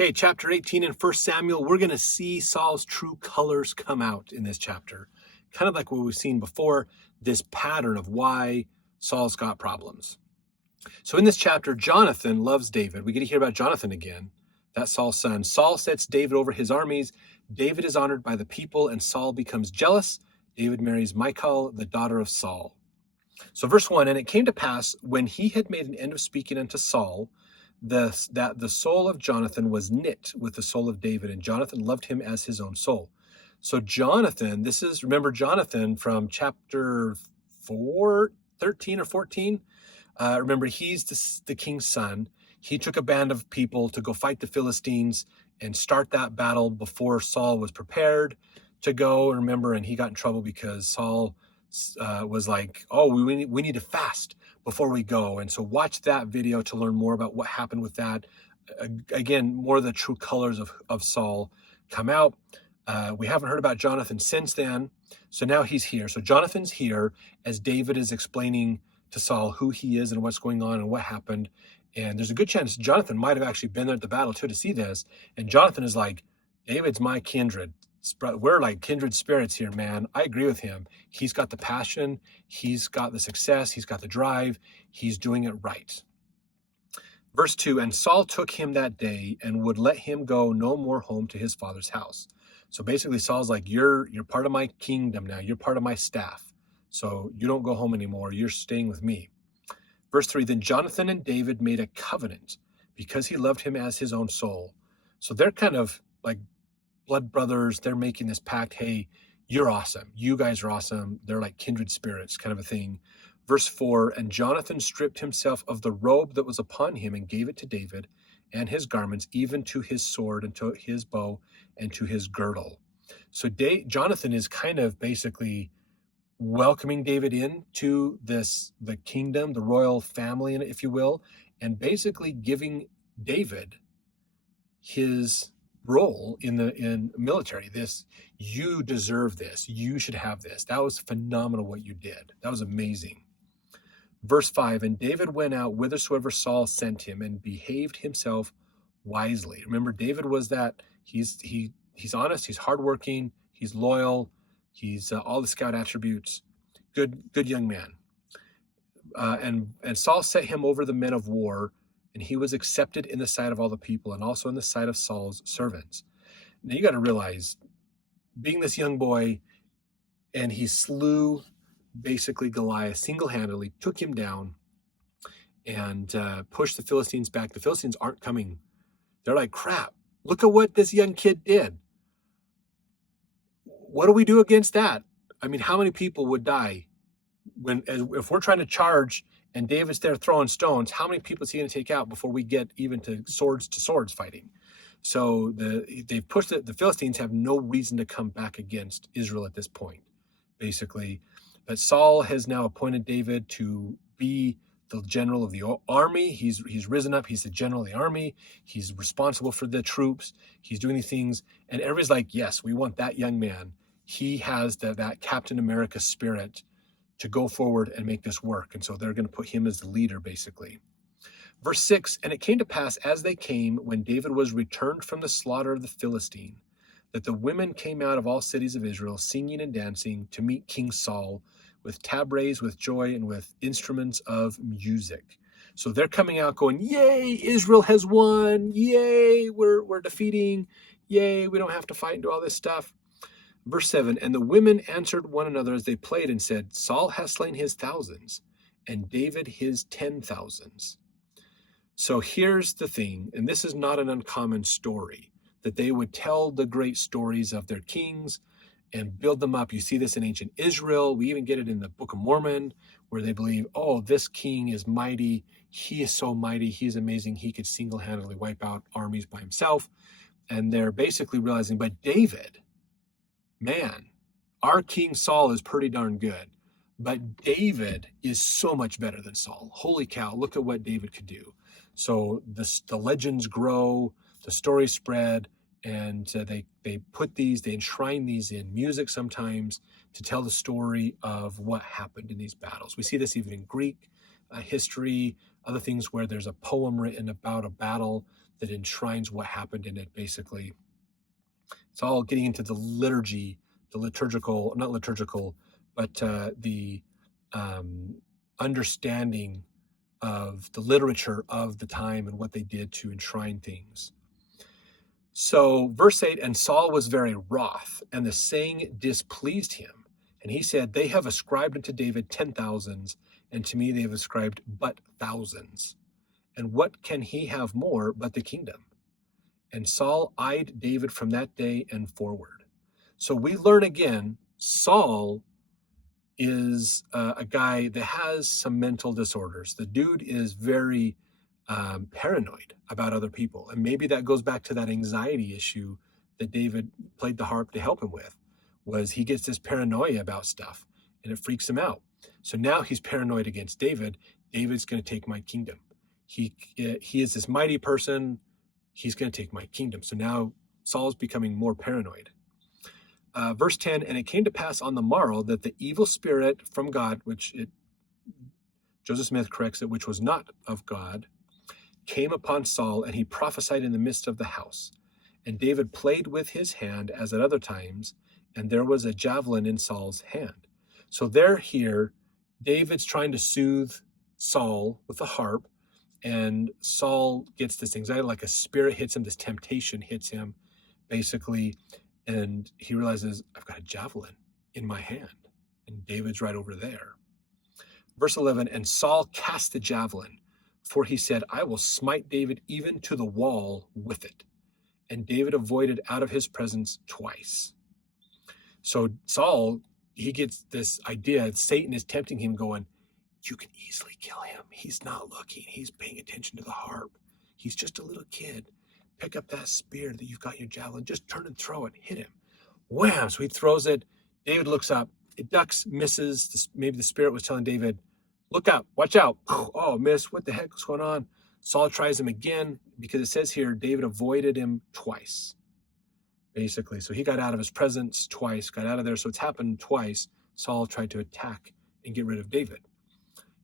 Okay, chapter 18 in 1 Samuel, we're going to see Saul's true colors come out in this chapter. Kind of like what we've seen before, this pattern of why Saul's got problems. So in this chapter, Jonathan loves David. We get to hear about Jonathan again. That's Saul's son. Saul sets David over his armies. David is honored by the people, and Saul becomes jealous. David marries Michal, the daughter of Saul. So verse 1, and it came to pass, when he had made an end of speaking unto Saul, that the soul of Jonathan was knit with the soul of David, and Jonathan loved him as his own soul. So Jonathan, remember Jonathan from chapter 13 or 14? Remember, he's the king's son. He took a band of people to go fight the Philistines and start that battle before Saul was prepared to go. Remember, and he got in trouble because Saul was like, oh, we need to fast before we go. And so watch that video to learn more about what happened with that. Again, more of the true colors of Saul come out. We haven't heard about Jonathan since then. So now he's here. So Jonathan's here as David is explaining to Saul who he is and what's going on and what happened. And there's a good chance Jonathan might have actually been there at the battle too to see this. And Jonathan is like, David's my kindred. We're like kindred spirits here, man. I agree with him. He's got the passion. He's got the success. He's got the drive. He's doing it right. Verse 2, and Saul took him that day and would let him go no more home to his father's house. So basically Saul's like, you're part of my kingdom now. You're part of my staff. So you don't go home anymore. You're staying with me. Verse 3, then Jonathan and David made a covenant because he loved him as his own soul. So they're kind of like blood brothers. They're making this pact. Hey, you're awesome. You guys are awesome. They're like kindred spirits kind of a thing. Verse 4, and Jonathan stripped himself of the robe that was upon him and gave it to David and his garments, even to his sword and to his bow and to his girdle. So Jonathan is kind of basically welcoming David into the kingdom, the royal family, if you will, and basically giving David his role in military. You deserve this. You should have this. That was phenomenal what you did. That was amazing. Verse 5, and David went out whithersoever Saul sent him and behaved himself wisely. Remember, David was that he's honest, he's hardworking, he's loyal, he's all the scout attributes. Good young man. And Saul set him over the men of war, and he was accepted in the sight of all the people and also in the sight of Saul's servants. Now you got to realize, being this young boy, and he slew basically Goliath single-handedly, took him down, and pushed the Philistines back. The Philistines aren't coming. They're like, crap, look at what this young kid did. What do we do against that? I mean, how many people would die if we're trying to charge and David's there throwing stones? How many people is he going to take out before we get even to swords fighting? So they've pushed it. The Philistines have no reason to come back against Israel at this point, basically. But Saul has now appointed David to be the general of the army. He's risen up. He's the general of the army. He's responsible for the troops. He's doing these things. And everybody's like, yes, we want that young man. He has that Captain America spirit to go forward and make this work. And so they're going to put him as the leader, basically. Verse 6, and it came to pass as they came, when David was returned from the slaughter of the Philistine, that the women came out of all cities of Israel, singing and dancing to meet King Saul, with tabrets, with joy, and with instruments of music. So they're coming out going, yay, Israel has won. Yay, we're defeating. Yay, we don't have to fight and do all this stuff. Verse 7, and the women answered one another as they played and said, Saul has slain his thousands, and David his 10,000s. So here's the thing, and this is not an uncommon story, that they would tell the great stories of their kings and build them up. You see this in ancient Israel. We even get it in the Book of Mormon, where they believe, oh, this king is mighty. He is so mighty. He's amazing. He could single-handedly wipe out armies by himself. And they're basically realizing, but David, man, our King Saul is pretty darn good, but David is so much better than Saul. Holy cow, look at what David could do. So the legends grow, the stories spread, and they enshrine these in music sometimes to tell the story of what happened in these battles. We see this even in Greek history, other things where there's a poem written about a battle that enshrines what happened in it, basically. It's all getting into the liturgy, the liturgical, not liturgical, but the understanding of the literature of the time and what they did to enshrine things. So, verse 8, and Saul was very wroth, and the saying displeased him. And he said, they have ascribed unto David 10,000s, and to me they have ascribed but thousands. And what can he have more but the kingdom? And Saul eyed David from that day and forward. So we learn again, Saul is a guy that has some mental disorders. The dude is very paranoid about other people. And maybe that goes back to that anxiety issue that David played the harp to help him with, was he gets this paranoia about stuff and it freaks him out. So now he's paranoid against David. David's going to take my kingdom. He is this mighty person. He's going to take my kingdom. So now Saul's becoming more paranoid. Verse 10, and it came to pass on the morrow that the evil spirit from God, Joseph Smith corrects it, which was not of God, came upon Saul, and he prophesied in the midst of the house. And David played with his hand as at other times, and there was a javelin in Saul's hand. So here, David's trying to soothe Saul with the harp, and Saul gets this anxiety, like a spirit hits him, this temptation hits him, basically, and he realizes, I've got a javelin in my hand, and David's right over there. Verse 11, and Saul cast the javelin, for he said, I will smite David even to the wall with it. And David avoided out of his presence twice. So Saul, he gets this idea, Satan is tempting him, going, you can easily kill him. He's not looking. He's paying attention to the harp. He's just a little kid. Pick up that spear that you've got in your javelin. Just turn and throw it. Hit him. Wham! So he throws it. David looks up. It ducks, misses. Maybe the spirit was telling David, look out. Watch out. Oh, miss. What the heck is going on? Saul tries him again, because it says here, David avoided him twice, basically. So he got out of his presence twice, got out of there. So it's happened twice. Saul tried to attack and get rid of David.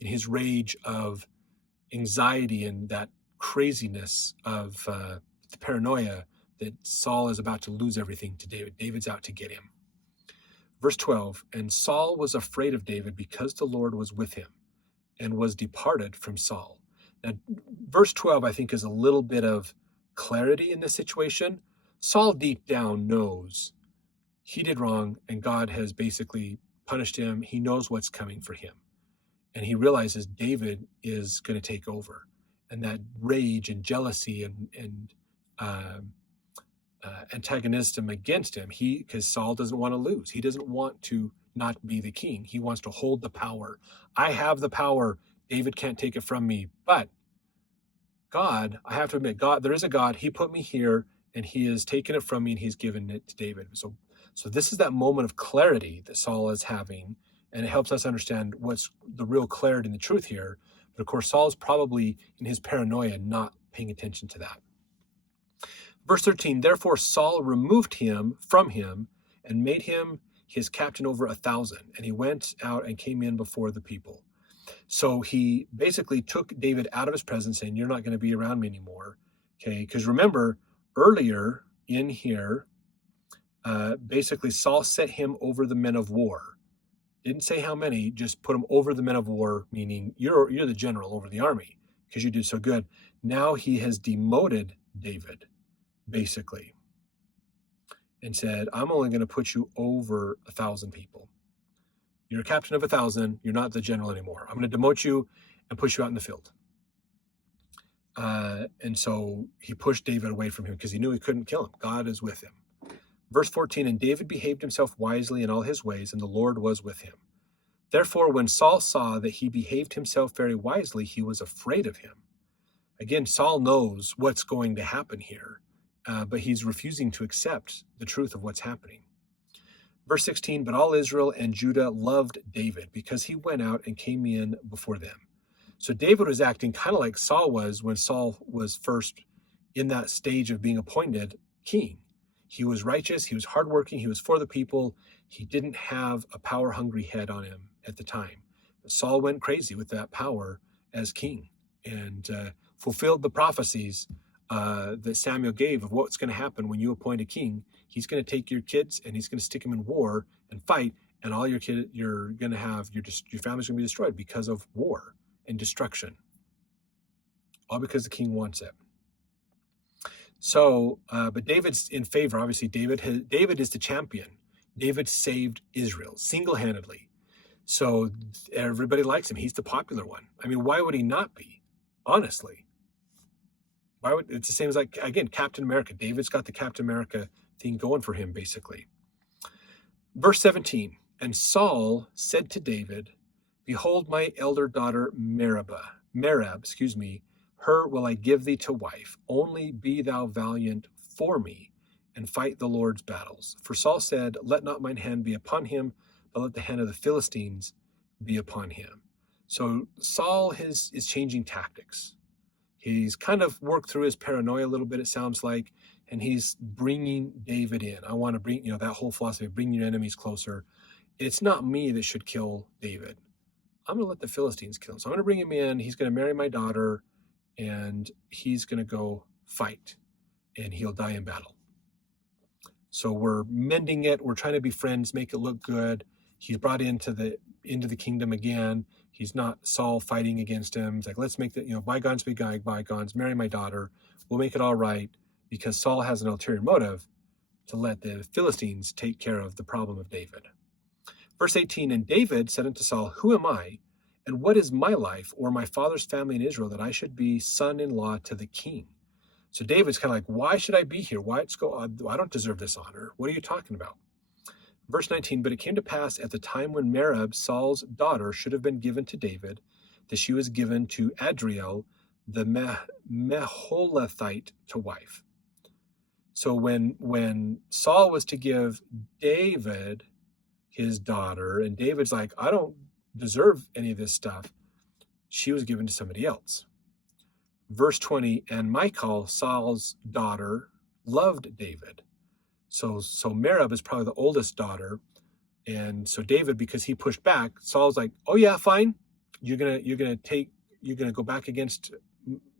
In his rage of anxiety and that craziness of the paranoia that Saul is about to lose everything to David. David's out to get him. Verse 12, and Saul was afraid of David because the Lord was with him and was departed from Saul. Now, verse 12, I think, is a little bit of clarity in this situation. Saul deep down knows he did wrong and God has basically punished him. He knows what's coming for him. And he realizes David is going to take over. And that rage and jealousy and antagonism against him, because Saul doesn't want to lose. He doesn't want to not be the king. He wants to hold the power. I have the power. David can't take it from me. But God, I have to admit, God, there is a God. He put me here, and he has taken it from me, and he's given it to David. So this is that moment of clarity that Saul is having, and it helps us understand what's the real clarity and the truth here. But of course, Saul's probably in his paranoia not paying attention to that. Verse 13, therefore Saul removed him from him and made him his captain over 1,000. And he went out and came in before the people. So he basically took David out of his presence, saying, you're not going to be around me anymore. Okay, because remember, earlier in here, basically Saul set him over the men of war. Didn't say how many, just put him over the men of war, meaning you're the general over the army because you did so good. Now he has demoted David, basically, and said, I'm only going to put you over 1,000 people. You're a captain of 1,000. You're not the general anymore. I'm going to demote you and push you out in the field. And so he pushed David away from him because he knew he couldn't kill him. God is with him. Verse 14, and David behaved himself wisely in all his ways, and the Lord was with him. Therefore, when Saul saw that he behaved himself very wisely, he was afraid of him. Again, Saul knows what's going to happen here, but he's refusing to accept the truth of what's happening. Verse 16, but all Israel and Judah loved David because he went out and came in before them. So David was acting kind of like Saul was when Saul was first in that stage of being appointed king. He was righteous, he was hardworking, he was for the people. He didn't have a power-hungry head on him at the time. But Saul went crazy with that power as king and fulfilled the prophecies that Samuel gave of what's going to happen when you appoint a king. He's going to take your kids and he's going to stick them in war and fight, and all your kids, you're going to have your family's going to be destroyed because of war and destruction, all because the king wants it. So, but David's in favor. Obviously, David is the champion. David saved Israel single-handedly. So everybody likes him. He's the popular one. I mean, why would he not be? Honestly. Why would it's the same as, like, again, Captain America. David's got the Captain America thing going for him, basically. Verse 17, and Saul said to David, behold, my elder daughter Merab, her will I give thee to wife. Only be thou valiant for me, and fight the Lord's battles. For Saul said, let not mine hand be upon him, but let the hand of the Philistines be upon him. So Saul is changing tactics. He's kind of worked through his paranoia a little bit, it sounds like, and he's bringing David in. I want to bring, that whole philosophy of bringing your enemies closer. It's not me that should kill David. I'm going to let the Philistines kill him. So I'm going to bring him in. He's going to marry my daughter, and he's going to go fight, and he'll die in battle. So we're mending it. We're trying to be friends, make it look good. He's brought into the kingdom again. He's not Saul fighting against him. It's like, let's make the, bygones be bygones, marry my daughter. We'll make it all right, because Saul has an ulterior motive to let the Philistines take care of the problem of David. Verse 18, and David said unto Saul, who am I, and what is my life or my father's family in Israel, that I should be son-in-law to the king? So David's kind of like, why should I be here? I don't deserve this honor. What are you talking about? Verse 19, but it came to pass at the time when Merab, Saul's daughter, should have been given to David, that she was given to Adriel, the Meholathite, to wife. So when Saul was to give David his daughter, and David's like, I don't deserve any of this stuff, she was given to somebody else. Verse 20, and Michal, Saul's daughter, loved David. So Merab is probably the oldest daughter, and so David, because he pushed back, Saul's like, oh yeah, fine, you're gonna go back against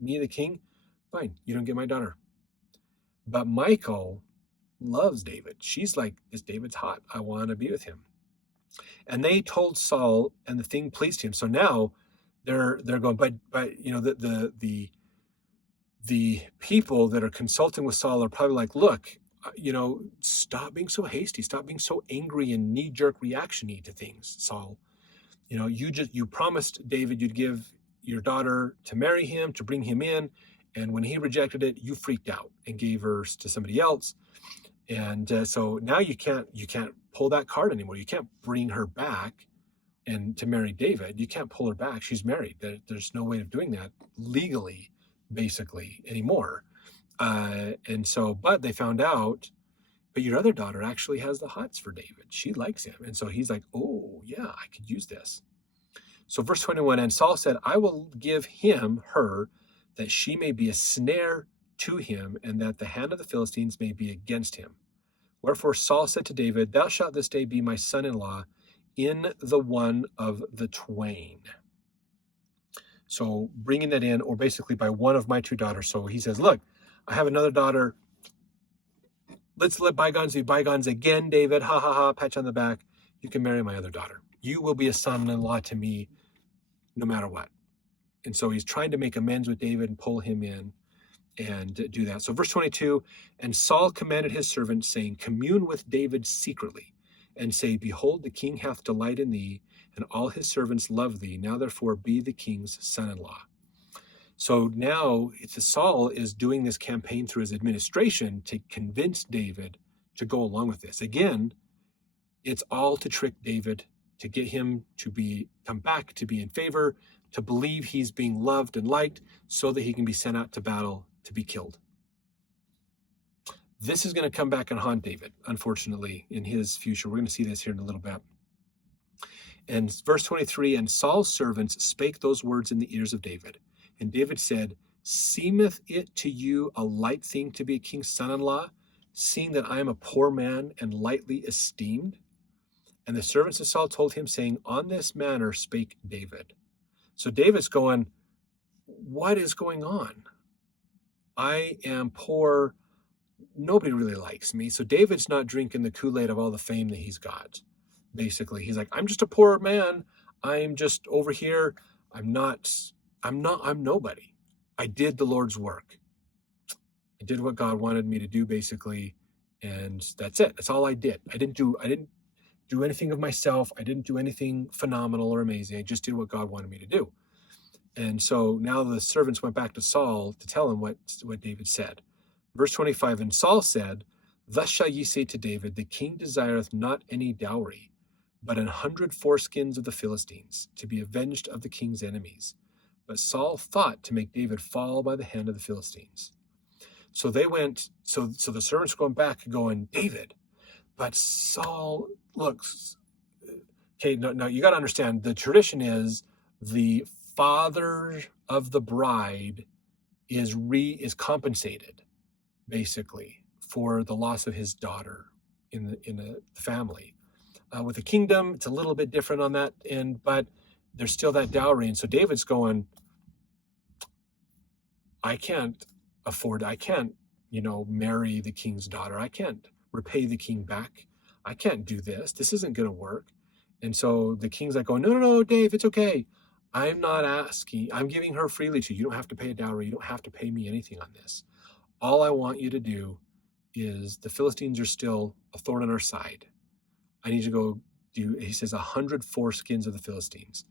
me, the king, fine, you don't get my daughter. But Michal loves David. She's like, this David's hot, I want to be with him. And they told Saul, and the thing pleased him. So now they're going, but the people that are consulting with Saul are probably like, look, stop being so hasty, stop being so angry and knee-jerk reaction-y to things, Saul. You promised David you'd give your daughter to marry him, to bring him in, and when he rejected it, you freaked out and gave her to somebody else. And so now you can't pull that card anymore. You can't bring her back and to marry David. You can't pull her back. She's married. There's no way of doing that legally, basically, anymore. But they found out, but your other daughter actually has the hots for David. She likes him. And so he's like, oh yeah, I could use this. So verse 21, and Saul said, I will give her, that she may be a snare to him, and that the hand of the Philistines may be against him. Wherefore Saul said to David, thou shalt this day be my son-in-law in the one of the twain. So bringing that in, or basically by one of my two daughters. So he says, look, I have another daughter. Let's let bygones be bygones again, David. Ha ha ha, patch on the back. You can marry my other daughter. You will be a son-in-law to me no matter what. And so he's trying to make amends with David and pull him in and do that. So verse 22, and Saul commanded his servants, saying, commune with David secretly, and say, behold, the king hath delight in thee, and all his servants love thee. Now therefore be the king's son-in-law. So now Saul is doing this campaign through his administration to convince David to go along with this. Again, it's all to trick David, to get him to come back, to be in favor, to believe he's being loved and liked, so that he can be sent out to battle to be killed. This is going to come back and haunt David, unfortunately, in his future. We're going to see this here in a little bit. And verse 23, and Saul's servants spake those words in the ears of David. And David said, seemeth it to you a light thing to be a king's son-in-law, seeing that I am a poor man and lightly esteemed? And the servants of Saul told him, saying, on this manner spake David. So David's going, what is going on? I am poor. Nobody really likes me. So David's not drinking the Kool-Aid of all the fame that he's got. Basically, he's like, I'm just a poor man. I'm just over here. I'm nobody. I did the Lord's work. I did what God wanted me to do, basically, and that's it. That's all I did. I didn't do anything of myself. I didn't do anything phenomenal or amazing. I just did what God wanted me to do. And so now the servants went back to Saul to tell him what David said. Verse 25, and Saul said, thus shall ye say to David, the king desireth not any dowry, but 100 foreskins of the Philistines, to be avenged of the king's enemies. But Saul thought to make David fall by the hand of the Philistines. So they went, so the servants going back going, David. But Saul looks, okay, no, you got to understand, the tradition is the father of the bride is compensated, basically, for the loss of his daughter in the family. With the kingdom, it's a little bit different on that end, but there's still that dowry. And so David's going, I can't marry the king's daughter. I can't repay the king back. I can't do this. This isn't going to work. And so the king's like, no, Dave, it's okay. I'm not asking. I'm giving her freely to you. You don't have to pay a dowry. You don't have to pay me anything on this. All I want you to do is, the Philistines are still a thorn in our side. I need you to go do, he says, 100 foreskins of the Philistines.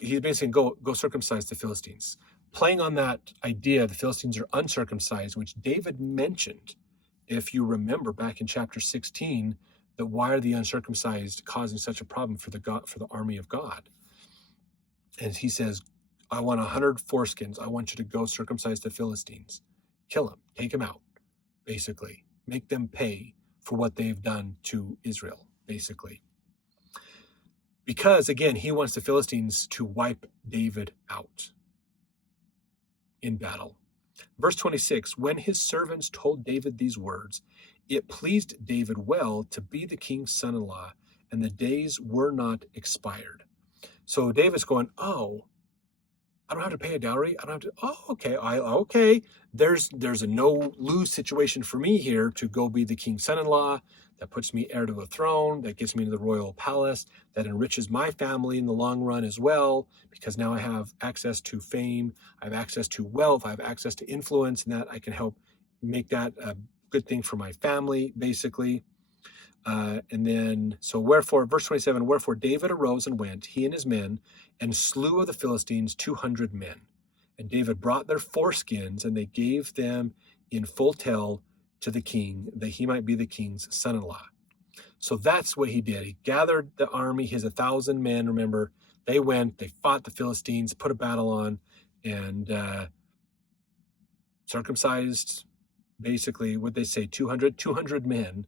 He's basically go circumcise the Philistines. Playing on that idea, the Philistines are uncircumcised, which David mentioned, if you remember back in chapter 16, that why are the uncircumcised causing such a problem for the army of God? And he says, I want 100 foreskins. I want you to go circumcise the Philistines. Kill them. Take them out, basically. Make them pay for what they've done to Israel, basically. Because, again, he wants the Philistines to wipe David out in battle. Verse 26, when his servants told David these words, it pleased David well to be the king's son-in-law, and the days were not expired. So David's going, oh, I don't have to pay a dowry. I don't have to. Oh, okay. Okay. There's a no-lose situation for me here to go be the king's son-in-law. That puts me heir to the throne. That gets me to the royal palace. That enriches my family in the long run as well, because now I have access to fame. I have access to wealth. I have access to influence, and that I can help make that a good thing for my family, basically. And then, so wherefore, verse 27, wherefore David arose and went, he and his men, and slew of the Philistines 200 men. And David brought their foreskins, and they gave them in full tell to the king, that he might be the king's son-in-law. So that's what he did. He gathered the army, his 1,000 men, remember, they went, they fought the Philistines, put a battle on, and circumcised, basically, what they say, 200 men.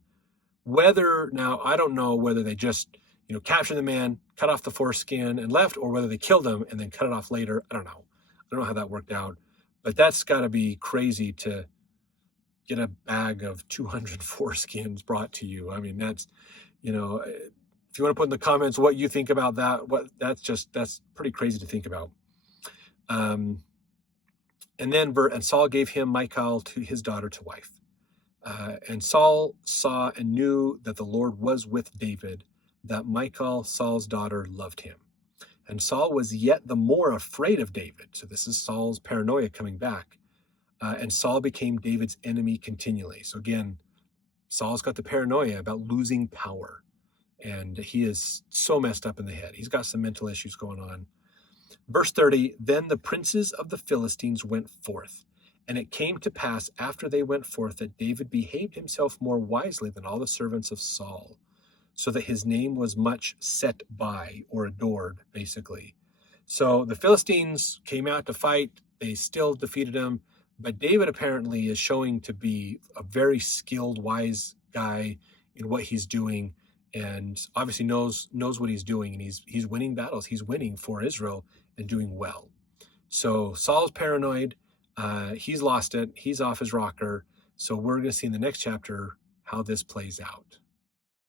Whether, now, I don't know whether they just, captured the man, cut off the foreskin and left, or whether they killed him and then cut it off later. I don't know. I don't know how that worked out. But that's got to be crazy to get a bag of 200 foreskins brought to you. I mean, that's, if you want to put in the comments what you think about that, that's pretty crazy to think about. And Saul gave him Michal, to his daughter, to wife. And Saul saw and knew that the Lord was with David, that Michal, Saul's daughter, loved him. And Saul was yet the more afraid of David. So this is Saul's paranoia coming back. And Saul became David's enemy continually. So again, Saul's got the paranoia about losing power. And he is so messed up in the head. He's got some mental issues going on. Verse 30, then the princes of the Philistines went forth. And it came to pass after they went forth that David behaved himself more wisely than all the servants of Saul, so that his name was much set by, or adored, basically. So the Philistines came out to fight. They still defeated him. But David apparently is showing to be a very skilled, wise guy in what he's doing, and obviously knows what he's doing, and he's winning battles. He's winning for Israel and doing well. So Saul's paranoid. He's lost it. He's off his rocker. So we're going to see in the next chapter how this plays out.